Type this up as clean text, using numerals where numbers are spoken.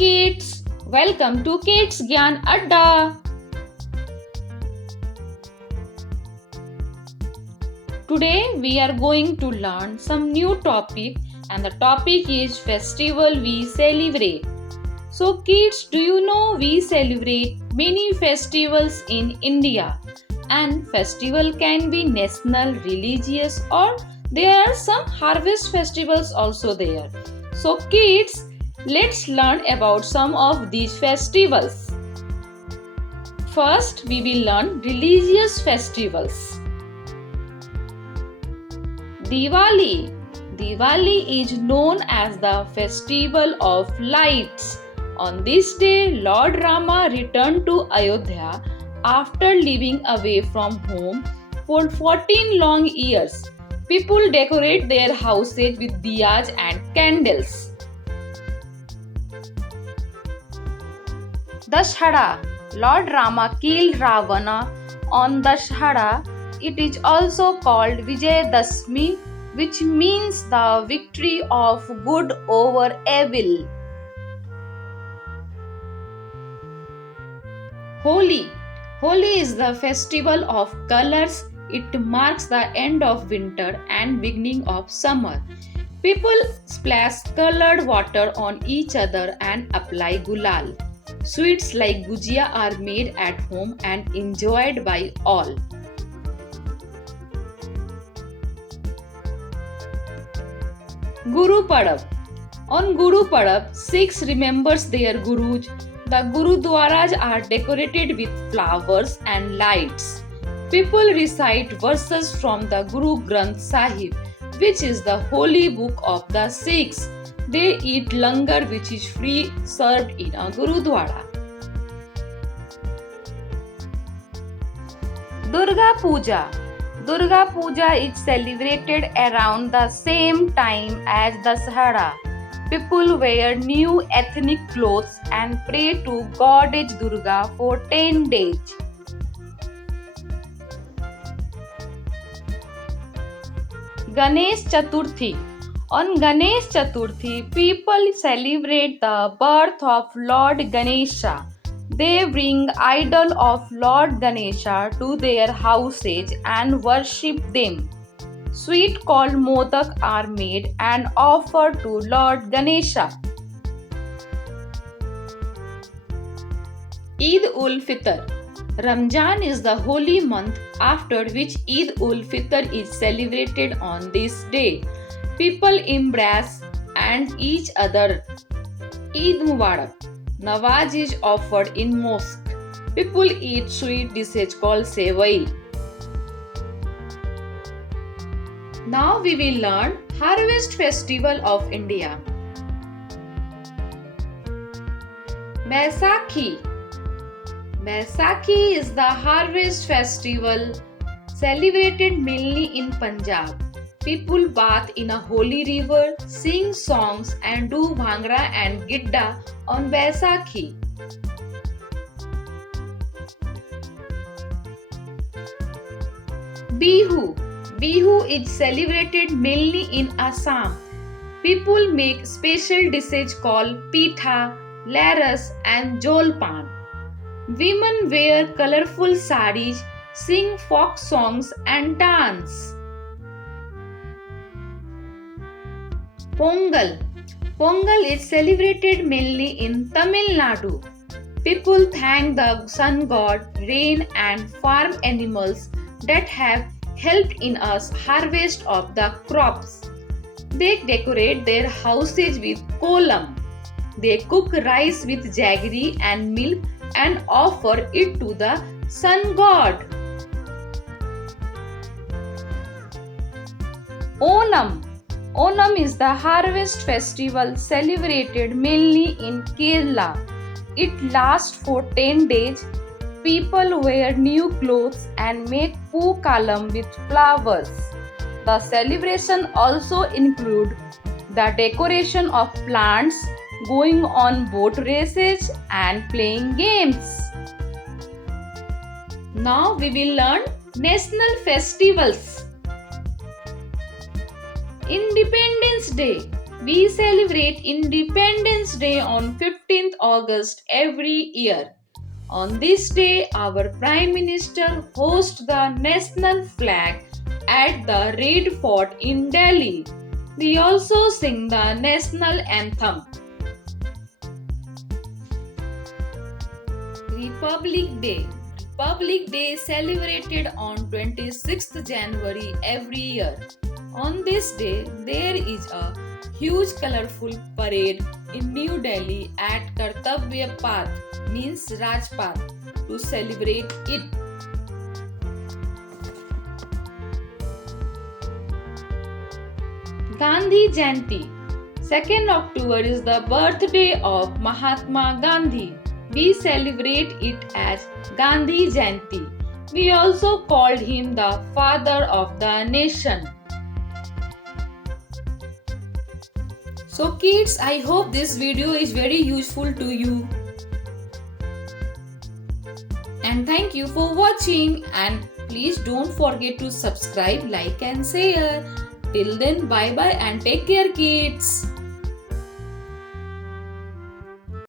kids, welcome to KidsGyanAdda. Today we are going to learn some new topic and the topic is festival we celebrate. So kids, do you know we celebrate many festivals in India, and festival can be national, religious, or there are some harvest festivals also there. So kids, let's learn about some of these festivals. First, we will learn religious festivals. Diwali. Diwali is known as the festival of lights. On this day, Lord Rama returned to Ayodhya after living away from home for 14 long years. People decorate their houses with diyas and candles. Dashhara. Lord Rama killed Ravana on Dashhara. It is also called Vijayadashmi, which means the victory of good over evil. Holi. Holi is the festival of colors. It marks the end of winter and beginning of summer. People splash colored water on each other and apply gulal. Sweets like gujia are made at home and enjoyed by all. Gurpurab. On Gurpurab, Sikhs remembers their Gurus. The Gurudwaras are decorated with flowers and lights. People recite verses from the Guru Granth Sahib, which is the holy book of the Sikhs. They eat langar, which is free served in a Gurudwara. Durga Puja. Durga Puja is celebrated around the same time as Dashhara. People wear new ethnic clothes and pray to Goddess Durga for 10 days. Ganesh Chaturthi. On Ganesh Chaturthi, people celebrate the birth of Lord Ganesha. They bring idol of Lord Ganesha to their houses and worship them. Sweet called modak are made and offered to Lord Ganesha. Eid ul Fitr. Ramzan is the holy month after which Eid ul Fitr is celebrated on this day. People embrace and each other. Eid Mubarak. Nawaz is offered in mosque. People eat sweet dishes called sevai. Now we will learn Harvest Festival of India. Baisakhi. Baisakhi is the harvest festival celebrated mainly in Punjab. People bath in a holy river, sing songs and do bhangra and gidda on Baisakhi. Bihu. Bihu is celebrated mainly in Assam. People make special dishes called pitha, laras and jolpan. Women wear colorful saris, sing folk songs and dance. Pongal. Pongal is celebrated mainly in Tamil Nadu. People thank the sun god, rain and farm animals that have helped in us harvest of the crops. They decorate their houses with kolam. They cook rice with jaggery and milk and offer it to the sun god. Onam. Onam is the harvest festival celebrated mainly in Kerala. It lasts for 10 days. People wear new clothes and make pookalam with flowers. The celebration also includes the decoration of plants, going on boat races and playing games. Now we will learn national festivals. Independence Day. We celebrate Independence Day on 15th August every year. On this day, our Prime Minister hosts the national flag at the Red Fort in Delhi. We also sing the national anthem. Republic Day. Republic Day is celebrated on 26th January every year. On this day, there is a huge colorful parade in New Delhi at Kartavya Path, means Rajpath, to celebrate it. Gandhi Jayanti. 2nd October is the birthday of Mahatma Gandhi. We celebrate it as Gandhi Jayanti. We also called him the father of the nation. So kids, I hope this video is very useful to you. And thank you for watching, and please don't forget to subscribe, like and share. Till then, bye bye and take care kids.